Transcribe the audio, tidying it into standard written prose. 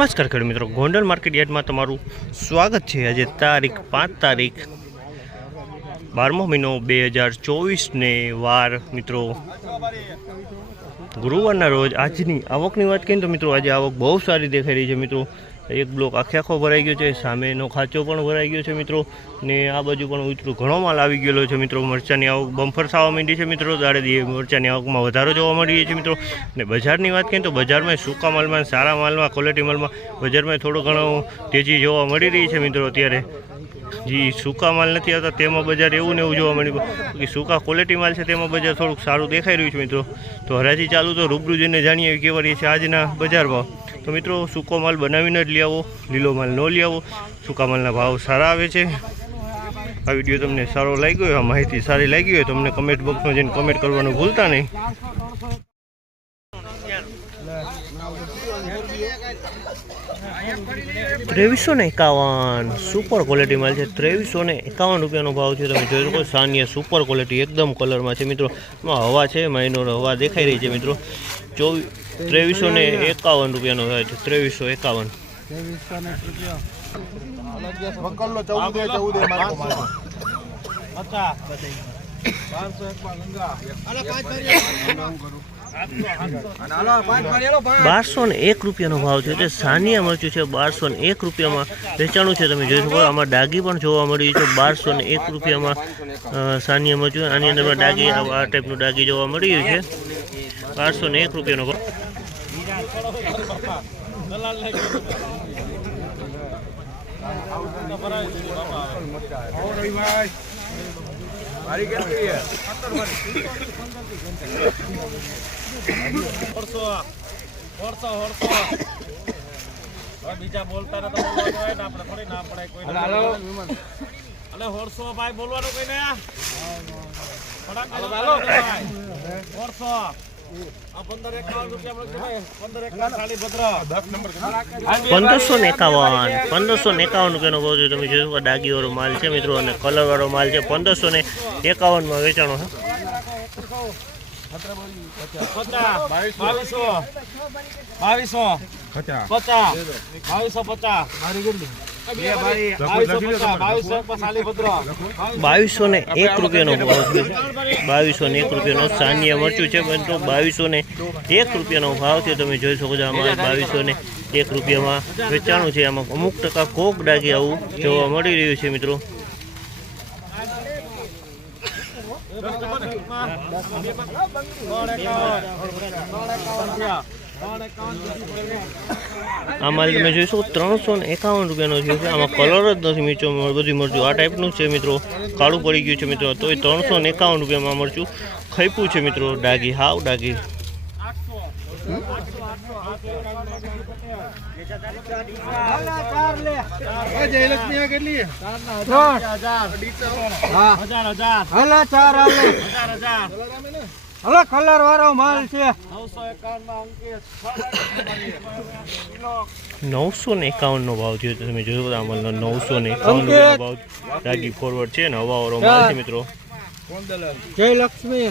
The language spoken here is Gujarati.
નમસ્કાર ખેડૂત મિત્રો, ગોંડલ માર્કેટ યાર્ડમાં તમારું સ્વાગત છે। આજે તારીખ 5 તારીખ 12મો મહિનો 2024 ને વાર મિત્રો ગુરુવારના રોજ આજની આવકની વાત કરીએ તો મિત્રો આજે આવક બહુ સારી દેખાઈ રહી છે। મિત્રો એક બ્લોક આખો ભરાઈ ગયો છે, સામેનો ખાંચો પણ ભરાઈ ગયો છે મિત્રો, ને આ બાજુ પણ ઉતરું ઘણો માલ આવી ગયેલો છે મિત્રો। મરચાની આવક બમ્ફર થવા માંડી છે મિત્રો, દાડે દીએ મરચાની આવકમાં વધારો જોવા મળી છે મિત્રો। ને બજારની વાત કરીએ તો બજારમાં સૂકા માલમાં, સારા માલમાં, ક્વોલિટી માલમાં બજારમાં થોડો ઘણો તેજી જોવા મળી રહી છે મિત્રો। અત્યારે જે સૂકા માલ નથી આવતા તેમાં બજાર એવું ને એવું જોવા મળ્યું કે સૂકા ક્વોલિટી માલ છે તેમાં બજાર થોડુંક સારું દેખાઈ રહ્યું છે મિત્રો। તો હરાજી ચાલુ તો રૂબરૂ જઈને જાણીએ કેવા રહી છે આજના બજાર ભાવ। તો મિત્રો સૂકો માલ બનાવીને જ લઈ આવો, લીલો માલ ન લઈ આવો, સૂકા માલના ભાવ સારા આવે છે। આ વિડીયો તમને સારો લાગ્યો હોય, આ માહિતી સારી લાગી હોય તો તમને કમેન્ટ બોક્સમાં જઈને કમેન્ટ કરવાનું ભૂલતા નહીં। ₹2351 સુપર ક્વોલિટી માલ છે। ₹2351 ભાવ છે। તમે જોઈ શકો સાનિયા સુપર ક્વોલિટી એકદમ કલરમાં છે મિત્રો। એમાં હવા છે, માઇનોર હવા દેખાઈ રહી છે મિત્રો। ₹2351 ભાવ છે। 2351 ₹1201 ભાવ છે। સાનિયા મરચું છે, ₹1201 વેચાણું છે। તમે જોઈ શકો આમાં ડાગી પણ જોવા મળી છે। ₹1201 સાનિયા મરચું, આની અંદર ડાગી આ ટાઈપનું ડાગી જોવા મળી રહ્યું છે। ₹1201 ભાવ। બીજા બોલતા આપણે થોડી ના પડાય કોઈ અલે હોરસો ભાઈ બોલવાનું કઈ ને ₹1551 ભાવ છે। તમે જોયું ડાગી વાળો માલ છે મિત્રો અને કલર વાળો માલ છે। 1551 વેચાણો છે। ₹2201 સાનિયા મરચું છે પરંતુ ₹2201 ભાવ છે। તમે જોઈ શકો છો આમાં ₹2201 વેચાણું છે। આમાં અમુક ટકા કોક ડાગી આવું જોવા મળી રહ્યું છે મિત્રો। આ માલ તમે જોઈ શકો ₹351 છે। આમાં કલર જ નથી મિત્રો, બધી મરચું આ ટાઈપનું છે મિત્રો, કાળું પડી ગયું છે મિત્રો। તોય ₹351 મરચું ખઈપું છે મિત્રો, ડાગી હાવ ડાગી। કલર વાળો માલ છે। ₹951 ભાવ થયો। તમે જોયું આ માલનો ₹951 ભાવ ડાગી ફોરવર્ડ છે ને હવા વાળો માલ છે મિત્રો। જય લક્ષ્મી।